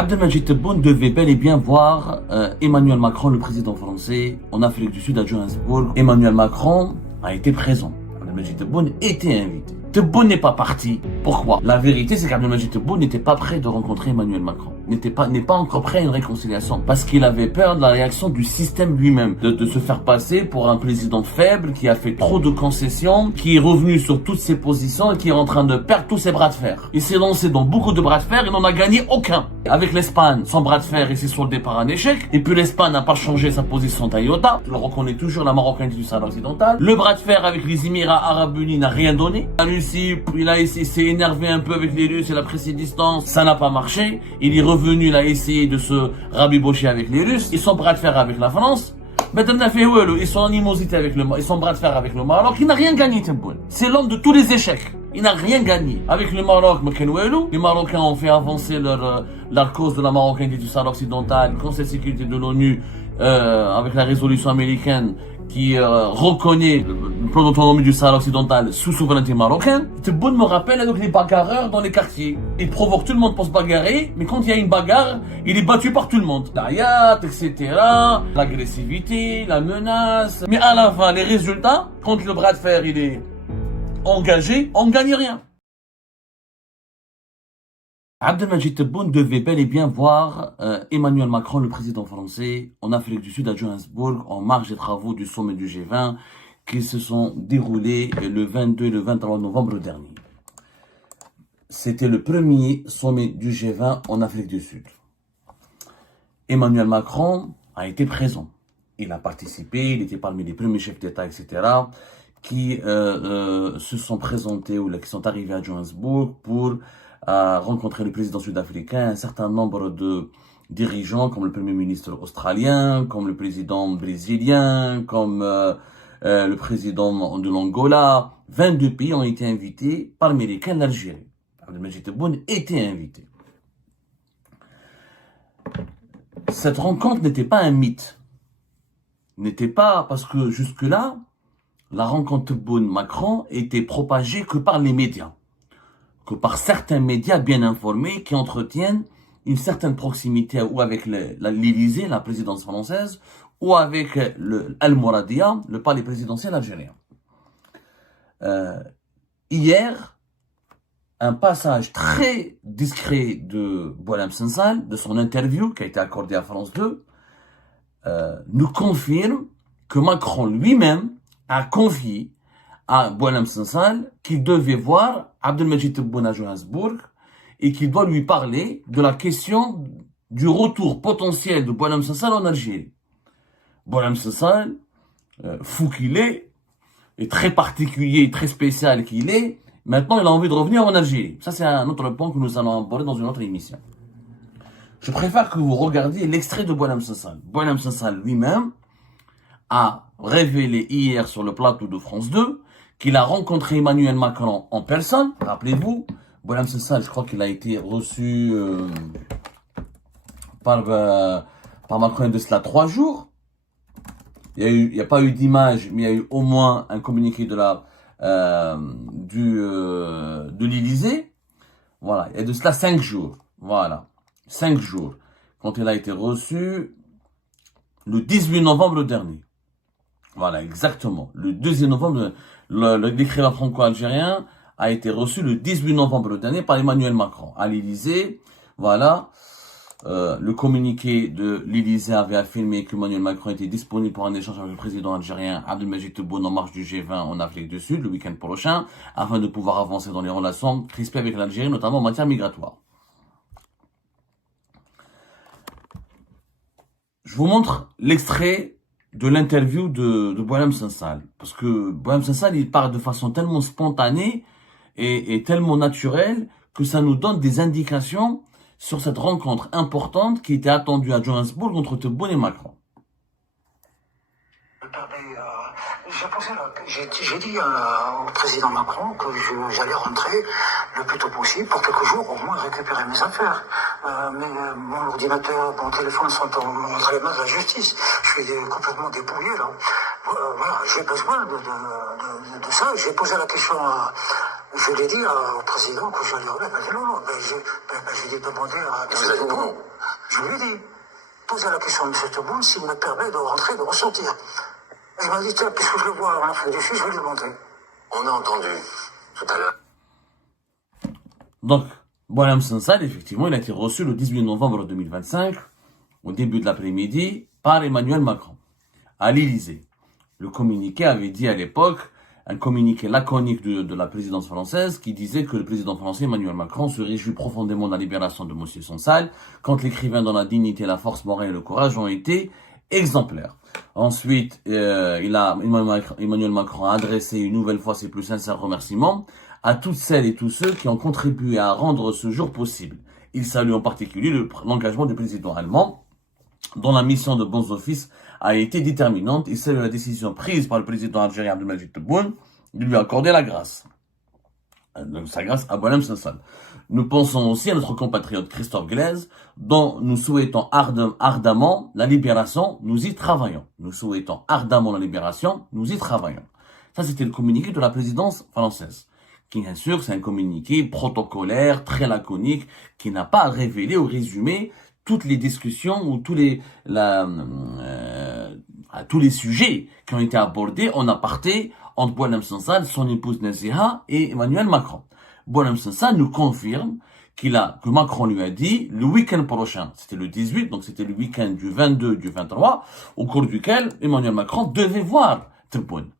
Abdelmajid Tebboune devait bel et bien voir Emmanuel Macron, le président français, en Afrique du Sud, à Johannesburg. Emmanuel Macron a été présent. Abdelmajid Tebboune était invité. Tebboune n'est pas parti. Pourquoi? La vérité, c'est qu'Abdelmajid Tebboune n'était pas prêt de rencontrer Emmanuel Macron. N'est pas encore prêt à une réconciliation. Parce qu'il avait peur de la réaction du système lui-même. De se faire passer pour un président faible, qui a fait trop de concessions, qui est revenu sur toutes ses positions et qui est en train de perdre tous ses bras de fer. Il s'est lancé dans beaucoup de bras de fer et n'en a gagné aucun. Avec l'Espagne, son bras de fer, il s'est soldé par un échec. Et puis l'Espagne n'a pas changé sa position d'Iota. Je le reconnais toujours, la marocanité du Sahara occidental. Le bras de fer avec les Émirats Arabes Unis n'a rien donné. La Russie, il s'est énervé un peu avec les Russes, il a pris ses distances. Ça n'a pas marché. Il est revenu, il a essayé de se rabibocher avec les Russes. Ils sont bras de fer avec la France. Ils sont en animosité avec ils sont bras de fer avec le Maroc. Il n'a rien gagné, Tebboune. C'est l'homme de tous les échecs. Il n'a rien gagné. Avec le Maroc, les Marocains ont fait avancer leur cause de la marocanité du Sahara occidental, le Conseil de sécurité de l'ONU, avec la résolution américaine qui reconnaît le plan d'autonomie du Sahara occidental sous souveraineté marocaine. Tebboune me rappelle avec les bagarreurs dans les quartiers. Il provoque tout le monde pour se bagarrer, mais quand il y a une bagarre, il est battu par tout le monde. L'ayat, etc., l'agressivité, la menace. Mais à la fin, les résultats, quand le bras de fer il est engagé, on ne gagne rien. Abdelmajid Tebboune devait bel et bien voir Emmanuel Macron, le président français, en Afrique du Sud, à Johannesburg, en marge des travaux du sommet du G20 qui se sont déroulés le 22 et le 23 novembre dernier. C'était le premier sommet du G20 en Afrique du Sud. Emmanuel Macron a été présent. Il a participé, il était parmi les premiers chefs d'État, etc., qui se sont présentés ou qui sont arrivés à Johannesburg pour rencontrer le président sud-africain, un certain nombre de dirigeants comme le premier ministre australien, comme le président brésilien, comme le président de l'Angola. 22 pays ont été invités, parmi lesquels l'Algérie. Abdelmajid Tebboune était invité. Cette rencontre n'était pas un mythe. N'était pas parce que jusque-là, la rencontre Tebboune-Macron était propagée que par les médias, que par certains médias bien informés qui entretiennent une certaine proximité ou avec l'Élysée, la présidence française, ou avec Al-Mouradia, le palais présidentiel algérien. Hier, un passage très discret de Boualem Sansal, de son interview qui a été accordée à France 2, nous confirme que Macron lui-même a confié à Boualem Sansal qu'il devait voir Abdelmajid Tebboune à Johannesburg et qu'il doit lui parler de la question du retour potentiel de Boualem Sansal en Algérie. Boualem Sansal, fou qu'il est, et très particulier, très spécial qu'il est, maintenant il a envie de revenir en Algérie. Ça c'est un autre point que nous allons aborder dans une autre émission. Je préfère que vous regardiez l'extrait de Boualem Sansal. Boualem Sansal lui-même a révélé hier sur le plateau de France 2 qu'il a rencontré Emmanuel Macron en personne. Rappelez-vous, Boualem Sansal, je crois qu'il a été reçu par Macron de cela 3 jours. Il n'y a pas eu d'image, mais il y a eu au moins un communiqué de l'Élysée. Voilà, il y a de cela 5 jours. Voilà, 5 jours. Quand il a été reçu le 18 novembre dernier. Voilà, exactement. Le 2 novembre, l'écrivain franco-algérien a été reçu le 18 novembre dernier par Emmanuel Macron à l'Élysée. Voilà. Le communiqué de l'Élysée avait affirmé qu'Emmanuel Macron était disponible pour un échange avec le président algérien Abdelmajid Tebboune en marge du G20 en Afrique du Sud le week-end prochain, afin de pouvoir avancer dans les relations crispées avec l'Algérie, notamment en matière migratoire. Je vous montre l'extrait de l'interview de Boualem Sansal. Parce que Boualem Sansal, il parle de façon tellement spontanée et tellement naturelle que ça nous donne des indications sur cette rencontre importante qui était attendue à Johannesburg entre Tebboune et Macron. J'ai dit au président Macron que j'allais rentrer le plus tôt possible pour quelques jours, au moins récupérer mes affaires. Mais mon ordinateur, mon téléphone sont entre les mains de la justice. Je suis complètement dépouillé là. Voilà, j'ai besoin de ça. J'ai posé la question je l'ai dit au président que j'allais remettre. Il m'a dit non, j'ai dit demander à... Vous avez dit non. Je lui ai dit, posez la question à M. Tebboune s'il me permet de rentrer, de ressortir. Et il m'a dit, tiens, puisque je le vois en Afrique du Sud, je vais lui demander. On a entendu tout à l'heure. Donc, Boualem Sansal, effectivement, il a été reçu le 18 novembre 2025, au début de l'après-midi, par Emmanuel Macron, à l'Élysée. Le communiqué avait dit à l'époque, un communiqué laconique de la présidence française, qui disait que le président français Emmanuel Macron se réjouit profondément de la libération de M. Sansal, quand l'écrivain dont la dignité, la force morale et le courage ont été exemplaires. Ensuite, Emmanuel Macron a adressé une nouvelle fois ses plus sincères remerciements à toutes celles et tous ceux qui ont contribué à rendre ce jour possible. Il salue en particulier l'engagement du président allemand, dont la mission de bons offices a été déterminante. Il salue la décision prise par le président algérien Abdelmadjid Tebboune de lui accorder la grâce. Donc, sa grâce à Boualem Sansal. Nous pensons aussi à notre compatriote Christophe Glaise, dont nous souhaitons ardemment la libération, nous y travaillons. Nous souhaitons ardemment la libération, nous y travaillons. Ça, c'était le communiqué de la présidence française, qui, bien sûr, c'est un communiqué protocolaire, très laconique, qui n'a pas révélé ou résumé toutes les discussions ou tous les sujets qui ont été abordés en aparté entre Boualem Sansal, son épouse Naziha et Emmanuel Macron. Boualem Sansal nous confirme que Macron lui a dit le week-end prochain, c'était le 18, donc c'était le week-end du 22, du 23, au cours duquel Emmanuel Macron devait voir Tebboune.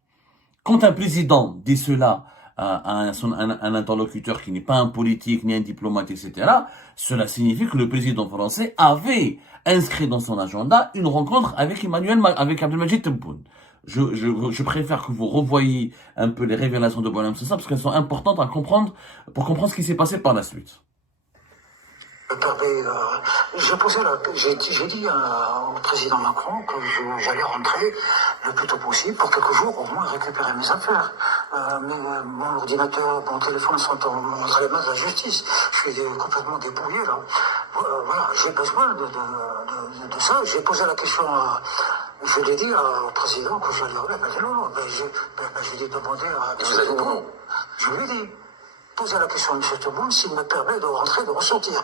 Quand un président dit cela à un interlocuteur qui n'est pas un politique, ni un diplomate, etc., cela signifie que le président français avait inscrit dans son agenda une rencontre avec Abdelmadjid Tebboune. Je préfère que vous revoyiez un peu les révélations de Boualem Sansal parce qu'elles sont importantes à comprendre pour comprendre ce qui s'est passé par la suite. J'ai dit au président Macron que j'allais rentrer le plus tôt possible pour quelques jours au moins récupérer mes affaires. Mais mon ordinateur, mon téléphone sont entre les mains de la justice. Je suis complètement dépouillé là. Voilà, j'ai besoin de ça. J'ai posé la question je l'ai dit au président que j'allais rentrer. Il m'a dit non, je lui ai demandé à M. Tebboune. Je lui ai dit, posez la question à M. Tebboune s'il me permet de rentrer, de ressortir.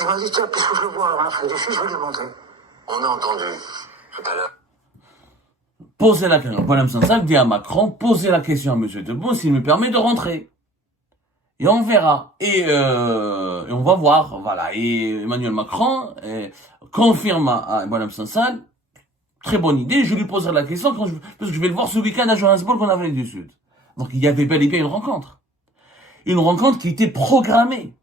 Il m'a dit, tiens, puisque je le vois en Afrique du Sud, je vais lui demander. On a entendu tout à l'heure. Posez la question. Boualem Sansal dit à Macron, posez la question à M. Tebboune s'il me permet de rentrer. Et on verra. Et on va voir. Voilà. Et Emmanuel Macron confirme à Boualem Sansal, très bonne idée, je lui poserai la question parce que je vais le voir ce week-end à Johannesburg en Afrique du Sud. Donc il y avait bel et bien une rencontre. Une rencontre qui était programmée.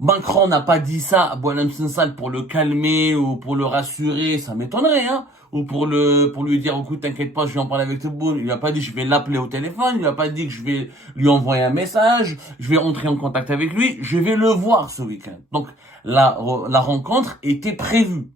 Macron n'a pas dit ça à Boualem Sansal pour le calmer ou pour le rassurer, ça m'étonnerait, hein. Ou pour lui dire, écoute, t'inquiète pas, je vais en parler avec Tebboune. Il n'a pas dit, je vais l'appeler au téléphone. Il n'a pas dit que je vais lui envoyer un message. Je vais entrer en contact avec lui. Je vais le voir ce week-end. Donc, la rencontre était prévue.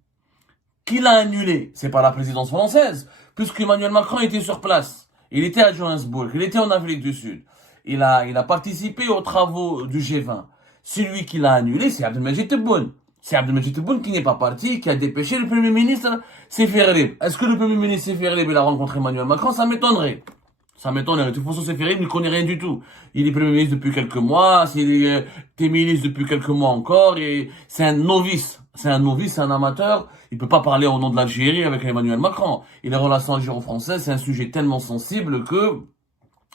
Qui l'a annulée? C'est pas la présidence française, puisque Emmanuel Macron était sur place. Il était à Johannesburg. Il était en Afrique du Sud. Il a participé aux travaux du G20. Celui qui l'a annulé, c'est Abdelmadjid Tebboune. C'est Abdelmadjid Tebboune qui n'est pas parti, qui a dépêché le Premier ministre Seferib. Est-ce que le Premier ministre Seferib a rencontré Emmanuel Macron? Ça m'étonnerait. Ça m'étonnerait. De toute façon, Seferib ne connaît rien du tout. Il est Premier ministre depuis quelques mois, il était ministre depuis quelques mois encore, et c'est un novice. C'est un amateur. Il peut pas parler au nom de l'Algérie avec Emmanuel Macron. Et les relations algéro-françaises, c'est un sujet tellement sensible que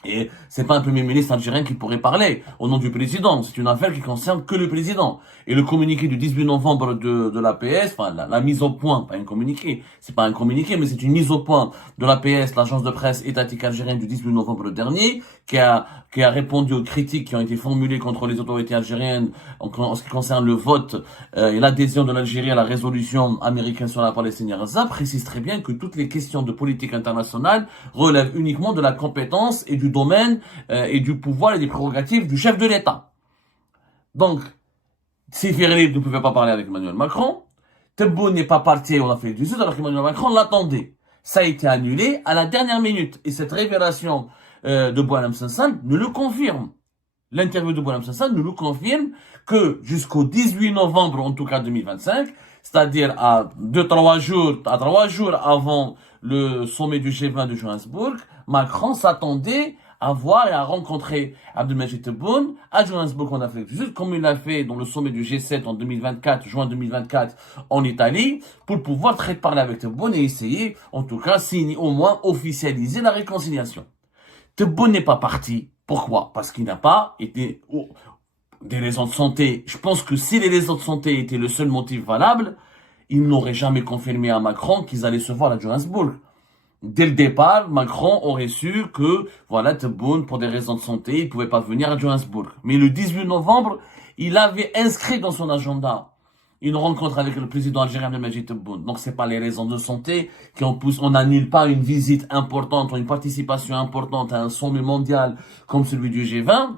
et c'est pas un premier ministre algérien qui pourrait parler au nom du président. C'est une affaire qui concerne que le président. Et le communiqué du 18 novembre de l'APS, enfin, la mise au point, pas un communiqué. C'est pas un communiqué, mais c'est une mise au point de l'APS, l'agence de presse étatique algérienne du 18 novembre dernier, qui a répondu aux critiques qui ont été formulées contre les autorités algériennes en ce qui concerne le vote et l'adhésion de l'Algérie à la résolution américaine sur la Palestine Gaza, précise très bien que toutes les questions de politique internationale relèvent uniquement de la compétence et du domaine et du pouvoir et des prérogatives du chef de l'État. Donc, Seferib ne pouvait pas parler avec Emmanuel Macron. Tebboune n'est pas parti en Afrique du Sud alors qu'Emmanuel Macron l'attendait. Ça a été annulé à la dernière minute. Et cette révélation de Boualem Sansal nous le confirme. L'interview de Boualem Sansal nous le confirme que jusqu'au 18 novembre, en tout cas 2025, c'est-à-dire à 3 jours avant le sommet du G20 de Johannesburg, Macron s'attendait à voir et à rencontrer Abdelmajid Tebboune à Johannesburg en Afrique du Sud, comme il l'a fait dans le sommet du G7 en 2024, juin 2024 en Italie, pour pouvoir parler avec Tebboune et essayer, en tout cas, signer, au moins officialiser la réconciliation. Tebboune n'est pas parti. Pourquoi? Parce qu'il n'a pas été... des raisons de santé. Je pense que si les raisons de santé étaient le seul motif valable, ils n'auraient jamais confirmé à Macron qu'ils allaient se voir à Johannesburg. Dès le départ, Macron aurait su que, voilà, Tebboune, pour des raisons de santé, il pouvait pas venir à Johannesburg. Mais le 18 novembre, il avait inscrit dans son agenda une rencontre avec le président algérien Abdelmajid Tebboune. Donc c'est pas les raisons de santé qui ont poussé, on n'annule pas une visite importante ou une participation importante à un sommet mondial comme celui du G20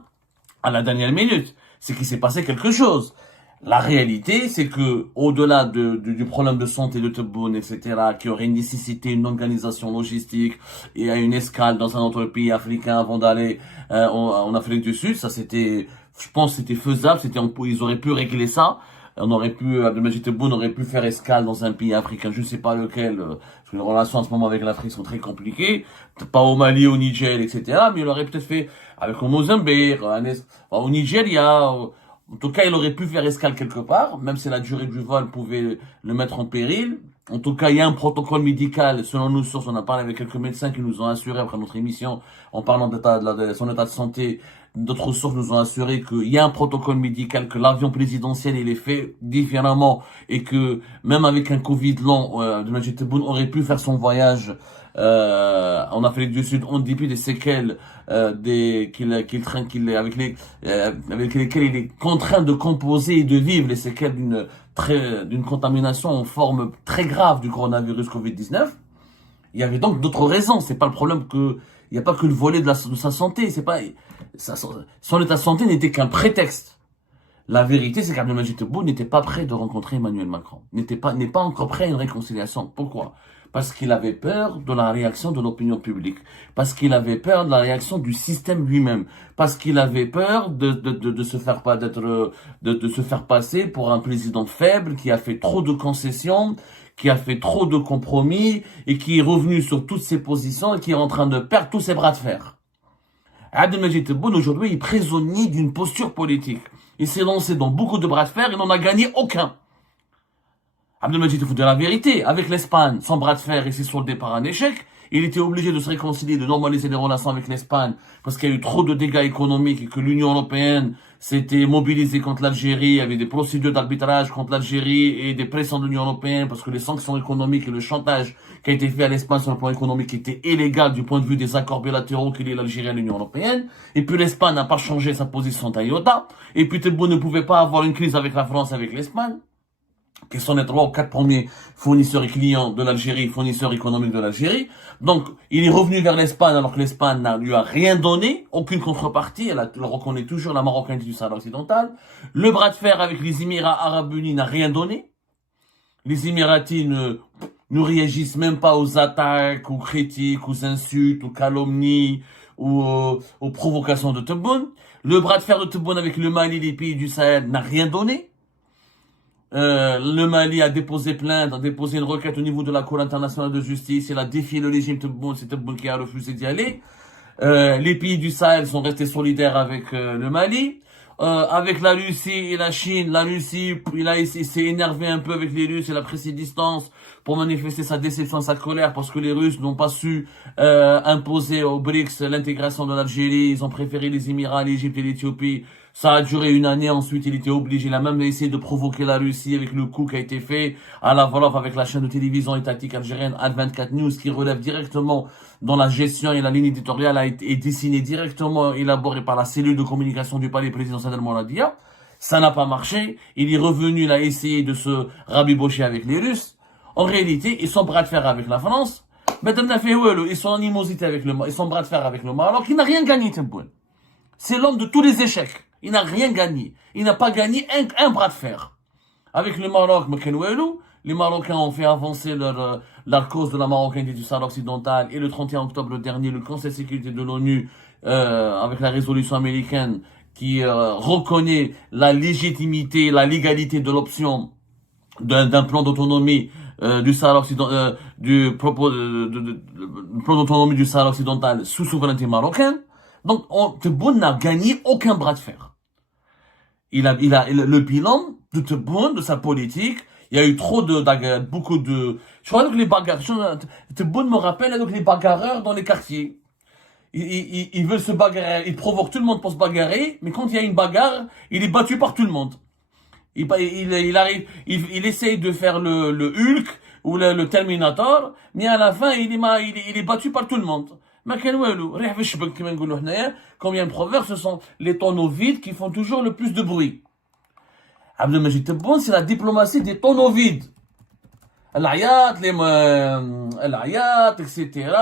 à la dernière minute. C'est qu'il s'est passé quelque chose. La réalité, c'est que, au-delà du problème de santé de Tebboune, etc., qui aurait nécessité une organisation logistique et une escale dans un autre pays africain avant d'aller en Afrique du Sud, ça c'était, je pense, c'était faisable, ils auraient pu régler ça. Abdelmajid Tebboune aurait pu faire escale dans un pays africain, je ne sais pas lequel, parce que les relations en ce moment avec l'Afrique sont très compliquées, pas au Mali, au Niger, etc., mais il aurait peut-être fait avec le Mozambique, au Nigeria, en tout cas, il aurait pu faire escale quelque part, même si la durée du vol pouvait le mettre en péril. En tout cas, il y a un protocole médical, selon nos sources, on a parlé avec quelques médecins qui nous ont assuré après notre émission, en parlant de son état de santé, d'autres sources nous ont assuré qu'il y a un protocole médical, que l'avion présidentiel, il est fait différemment, et que même avec un Covid long, Abdelmajid Tebboune aurait pu faire son voyage en Afrique du Sud, en dépit des séquelles avec lesquelles il est contraint de composer et de vivre, les séquelles d'une contamination en forme très grave du coronavirus Covid-19. Il y avait donc d'autres raisons. C'est pas le problème il n'y a pas que le volet de sa santé. Son état de santé n'était qu'un prétexte. La vérité, c'est qu'Abdelmajid Tebboune n'était pas prêt de rencontrer Emmanuel Macron. N'est pas encore prêt à une réconciliation. Pourquoi? Parce qu'il avait peur de la réaction de l'opinion publique. Parce qu'il avait peur de la réaction du système lui-même. Parce qu'il avait peur de se faire passer pour un président faible qui a fait trop de concessions, qui a fait trop de compromis et qui est revenu sur toutes ses positions et qui est en train de perdre tous ses bras de fer. Abdelmajid Tebboune, aujourd'hui, est prisonnier d'une posture politique. Il s'est lancé dans beaucoup de bras de fer et n'en a gagné aucun. Abdelmajid, il faut dire la vérité. Avec l'Espagne, son bras de fer est soldé par un échec. Il était obligé de se réconcilier, de normaliser les relations avec l'Espagne parce qu'il y a eu trop de dégâts économiques et que l'Union européenne s'était mobilisée contre l'Algérie. Il y avait des procédures d'arbitrage contre l'Algérie et des pressions de l'Union européenne parce que les sanctions économiques et le chantage qui a été fait à l'Espagne sur le plan économique était illégal du point de vue des accords bilatéraux qu'il y a l'Algérie et l'Union européenne. Et puis l'Espagne n'a pas changé sa position d'Iota. Et puis Tebboune ne pouvait pas avoir une crise avec la France et avec l'Espagne, qui sont les 3 ou 4 premiers fournisseurs et clients de l'Algérie, fournisseurs économiques de l'Algérie. Donc, il est revenu vers l'Espagne alors que l'Espagne ne lui a rien donné, aucune contrepartie, elle reconnaît toujours la marocanité du Sahara occidental. Le bras de fer avec les Émirats arabes unis n'a rien donné. Les Émiratis ne réagissent même pas aux attaques, aux critiques, aux insultes, aux calomnies, aux provocations de Tebboune. Le bras de fer de Tebboune avec le Mali, les pays du Sahel, n'a rien donné. Le Mali a déposé plainte, a déposé une requête au niveau de la Cour internationale de justice. Il a défié le régime Tebboune, c'est Tebboune qui a refusé d'y aller. Les pays du Sahel sont restés solidaires avec le Mali. Avec la Russie et la Chine, la Russie, il s'est énervé un peu avec les Russes, il a pris ses distances pour manifester sa déception, sa colère, parce que les Russes n'ont pas su imposer aux BRICS l'intégration de l'Algérie. Ils ont préféré les Émirats, l'Égypte et l'Éthiopie. Ça a duré une année, ensuite il était obligé, il a même essayé de provoquer la Russie avec le coup qui a été fait à Lavrov avec la chaîne de télévision étatique algérienne Al24 News qui relève directement dans la gestion et la ligne éditoriale est dessinée directement, élaborée par la cellule de communication du palais présidentiel de Mouradia. Ça n'a pas marché, il est revenu, il a essayé de se rabibocher avec les Russes. En réalité, ils sont bras de fer avec la France, mais ils sont en animosité avec ils sont bras de fer avec le Maroc, il n'a rien gagné, Tebboune. C'est l'homme de tous les échecs. Il n'a rien gagné. Il n'a pas gagné un bras de fer. Avec le Maroc, les Marocains ont fait avancer leur cause de la marocanité du Sahara occidental et le 31 octobre dernier, le Conseil de sécurité de l'ONU, avec la résolution américaine qui reconnaît la légitimité, la légalité de l'option d'un plan d'autonomie du Sahara occidental, plan d'autonomie du Sahara occidental sous souveraineté marocaine. Donc, Tebboune n'a gagné aucun bras de fer. Le bilan de Tebboune, de sa politique, il y a eu beaucoup de, je crois que les bagarres, Tebboune me rappelle donc les bagarreurs dans les quartiers. Ils veulent se bagarrer, ils provoquent tout le monde pour se bagarrer, mais quand il y a une bagarre, il est battu par tout le monde. Il essaye de faire le Hulk ou le Terminator, mais à la fin, il est battu par tout le monde. Comme il y a un proverbe, ce sont les tonneaux vides qui font toujours le plus de bruit. Abdelmajid Tebboune, c'est la diplomatie des tonneaux vides. L'ayat, etc.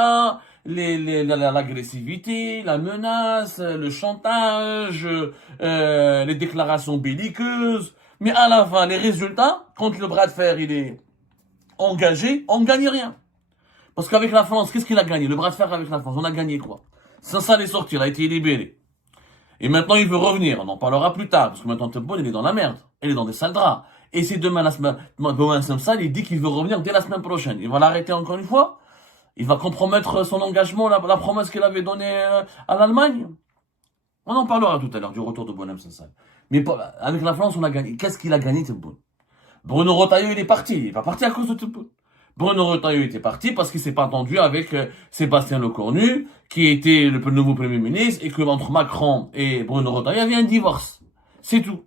L'agressivité, la menace, le chantage, les déclarations belliqueuses. Mais à la fin, les résultats, quand le bras de fer il est engagé, on ne gagne rien. Parce qu'avec la France, qu'est-ce qu'il a gagné? Le bras de fer avec la France, on a gagné quoi? Ça est sorti, il a été libéré. Et maintenant, il veut revenir. On en parlera plus tard. Parce que maintenant, Tebboune, il est dans la merde. Il est dans des sales draps. Et c'est demain, il dit qu'il veut revenir dès la semaine prochaine. Il va l'arrêter encore une fois. Il va compromettre son engagement, la promesse qu'il avait donnée à l'Allemagne. On en parlera tout à l'heure du retour de Boualem Sansal. Mais avec la France, on a gagné. Qu'est-ce qu'il a gagné, Tebboune? Bruno Retailleau, il est parti. Il n'est pas parti à cause de Tebboune. Bruno Retailleau était parti parce qu'il s'est pas entendu avec Sébastien Lecornu, qui était le nouveau Premier ministre, et que entre Macron et Bruno Retailleau, il y avait un divorce. C'est tout.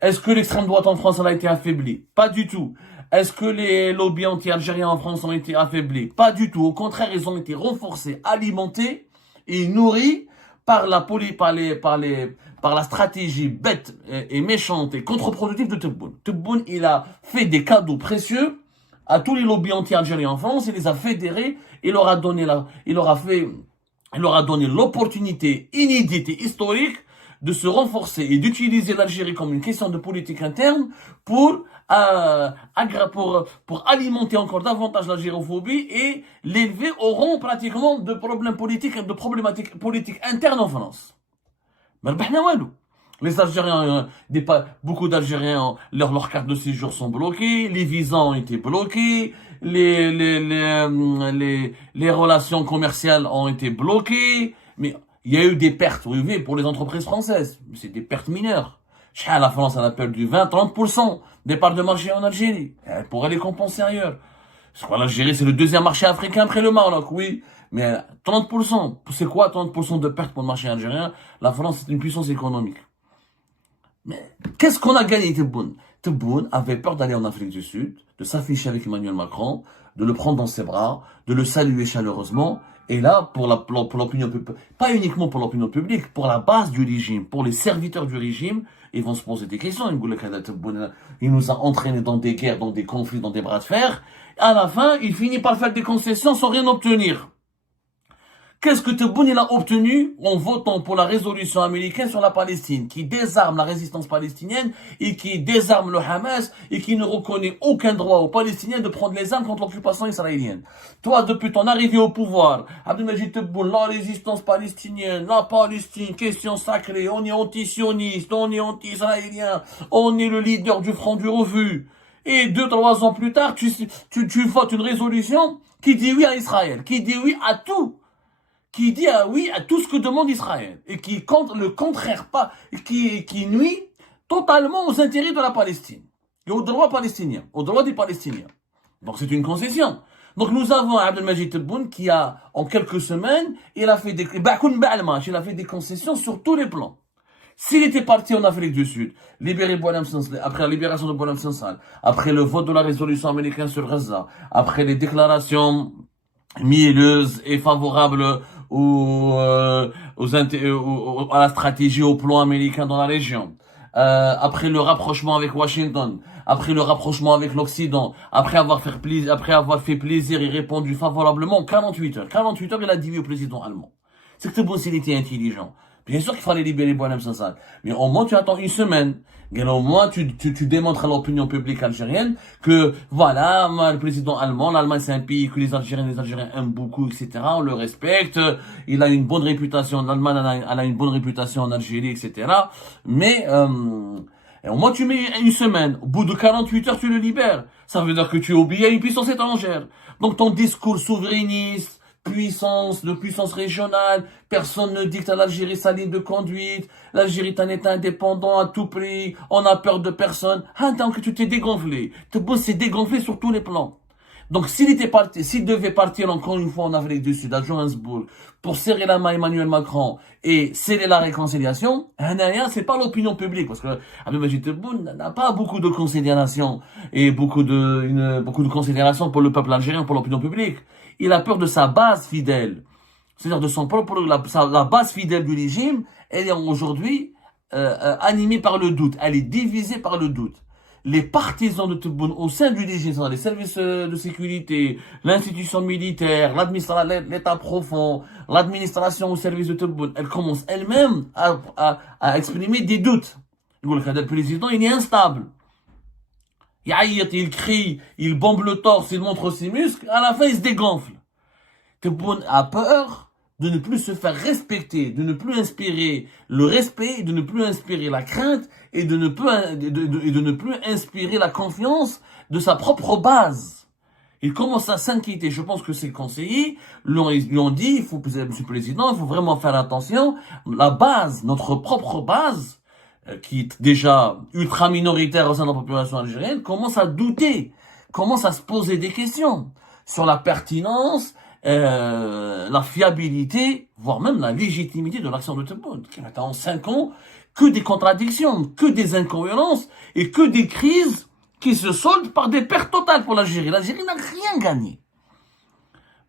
Est-ce que l'extrême droite en France, elle a été affaiblie? Pas du tout. Est-ce que les lobbies anti-algériens en France ont été affaiblis? Pas du tout. Au contraire, ils ont été renforcés, alimentés et nourris par la stratégie bête et méchante et contre-productive de Tebboune. Tebboune, il a fait des cadeaux précieux à tous les lobbies anti-algériens en France, il les a fédérés, il leur a donné l'opportunité inédite et historique de se renforcer et d'utiliser l'Algérie comme une question de politique interne pour alimenter encore davantage l'algérophobie et l'élever au rang pratiquement de problèmes politiques et de problématiques politiques internes en France. Les Algériens, beaucoup d'Algériens, leurs cartes de séjour sont bloquées, les visas ont été bloqués, les relations commerciales ont été bloquées, mais il y a eu des pertes, oui, pour les entreprises françaises. C'est des pertes mineures. La France, elle a perdu 20-30% des parts de marché en Algérie. Elle pourrait les compenser ailleurs. Je crois que l'Algérie, c'est le deuxième marché africain après le Maroc, oui. Mais 30%, c'est quoi 30% de pertes pour le marché algérien? La France, c'est une puissance économique. Mais qu'est-ce qu'on a gagné, Tebboune? Tebboune avait peur d'aller en Afrique du Sud, de s'afficher avec Emmanuel Macron, de le prendre dans ses bras, de le saluer chaleureusement. Et là, pour l'opinion publique, pas uniquement pour l'opinion publique, pour la base du régime, pour les serviteurs du régime, ils vont se poser des questions. Il nous a entraînés dans des guerres, dans des conflits, dans des bras de fer. À la fin, il finit par faire des concessions sans rien obtenir. Qu'est-ce que Tebboune il a obtenu en votant pour la résolution américaine sur la Palestine, qui désarme la résistance palestinienne et qui désarme le Hamas et qui ne reconnaît aucun droit aux Palestiniens de prendre les armes contre l'occupation israélienne. Toi, depuis ton arrivée au pouvoir, Abdelmajid Tebboune, la résistance palestinienne, la Palestine, question sacrée, on est anti-sioniste, on est anti-israélien, on est le leader du front du refus. Et 2-3 ans plus tard, tu votes une résolution qui dit oui à Israël, qui dit oui à tout. Qui dit oui à tout ce que demande Israël et qui contre le contraire pas, qui nuit totalement aux intérêts de la Palestine et aux droits palestiniens, aux droits des Palestiniens. Donc c'est une concession. Donc nous avons Abdelmajid Tebboune qui a, en quelques semaines, il a fait des concessions sur tous les plans. S'il était parti en Afrique du Sud, libérer Boualem Sansal, après la libération de Boualem Sansal, après le vote de la résolution américaine sur Gaza, après les déclarations mielleuse et favorable à la stratégie, au plan américain dans la région. Après le rapprochement avec Washington, après le rapprochement avec l'Occident, après avoir fait plaisir et répondu favorablement 48 heures. 48 heures, il a dit au président allemand. C'est que Tebboune, s'il était intelligent. Bien sûr qu'il fallait libérer Boualem Sansal. Mais au moins, tu attends une semaine. Et au moins, tu démontres à l'opinion publique algérienne que, voilà, le président allemand, l'Allemagne, c'est un pays que les Algériens aiment beaucoup, etc. On le respecte. Il a une bonne réputation. L'Allemagne, elle a une bonne réputation en Algérie, etc. Mais, et au moins, tu mets une semaine. Au bout de 48 heures, tu le libères. Ça veut dire que tu es obéis à une puissance étrangère. Donc, ton discours souverainiste, de puissance régionale. Personne ne dicte à l'Algérie sa ligne de conduite. L'Algérie est un État indépendant à tout prix. On n'a peur de personne. Ah, donc tu t'es dégonflé. Tebboune s'est dégonflé sur tous les plans. Donc s'il devait partir encore une fois en Afrique du Sud, à Johannesburg, pour serrer la main à Emmanuel Macron et sceller la réconciliation, c'est pas l'opinion publique, parce que Abdelmadjid Tebboune n'a pas beaucoup de considération et beaucoup de considération pour le peuple algérien, pour l'opinion publique. Il a peur de sa base fidèle, c'est-à-dire de son propre, la base fidèle du régime. Elle est aujourd'hui animée par le doute, elle est divisée par le doute. Les partisans de Tebboune au sein du régime, les services de sécurité, l'institution militaire, l'État profond, l'administration au service de Tebboune, elle commence elle-même à exprimer des doutes. Le président, il est instable. Il crie, il bombe le torse, il montre ses muscles, à la fin il se dégonfle. Tebboune a peur de ne plus se faire respecter, de ne plus inspirer le respect, de ne plus inspirer la crainte et de ne plus inspirer la confiance de sa propre base. Il commence à s'inquiéter. Je pense que ses conseillers lui ont dit, Monsieur le Président, il faut vraiment faire attention. La base, notre propre base, qui est déjà ultra minoritaire au sein de la population algérienne, commence à douter, commence à se poser des questions sur la pertinence, la fiabilité, voire même la légitimité de l'action de Tebboune, qui a en 5 ans que des contradictions, que des incohérences et que des crises qui se soldent par des pertes totales pour l'Algérie. L'Algérie n'a rien gagné.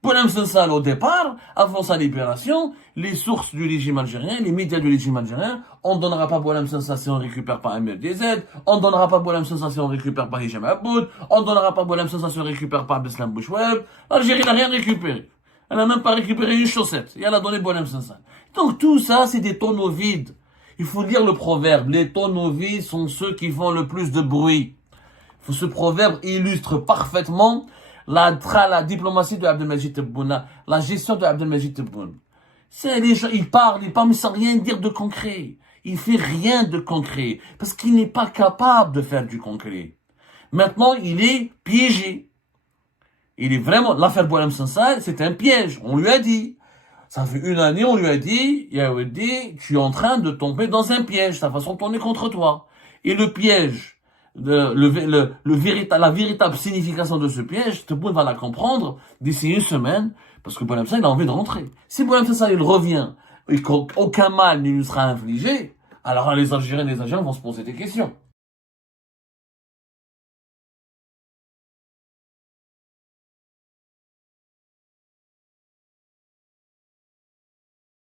Boualem Sansal, au départ, avant sa libération, les sources du régime algérien, les médias du régime algérien, on ne donnera pas Boualem Sansal si on récupère pas MRDZ, on ne donnera pas Boualem Sansal si on récupère pas Hicham Aboud, on ne donnera pas Boualem Sansal si on récupère pas Beslam Bouchoueb. L'Algérie n'a rien récupéré. Elle n'a même pas récupéré une chaussette. Et elle a donné Boualem Sansal. Donc tout ça, c'est des tonneaux vides. Il faut lire le proverbe. Les tonneaux vides sont ceux qui font le plus de bruit. Ce proverbe illustre parfaitement la diplomatie de Abdelmadjid Tebboune, la gestion de Abdelmadjid Tebboune. Les gens, il parle, mais sans rien dire de concret. Il fait rien de concret. Parce qu'il n'est pas capable de faire du concret. Maintenant, il est piégé. Il est vraiment, l'affaire Boualem Sansal, c'est un piège. On lui a dit. Ça fait 1 année, on lui a dit, tu es en train de tomber dans un piège. Ta façon de tourner contre toi. Et le piège, la véritable signification de ce piège, Tebboune va la comprendre d'ici 1 semaine, parce que Boualem Sansal, il a envie de rentrer. Si Boualem Sansal, il revient, et qu'aucun mal ne lui sera infligé, alors les Algériens vont se poser des questions.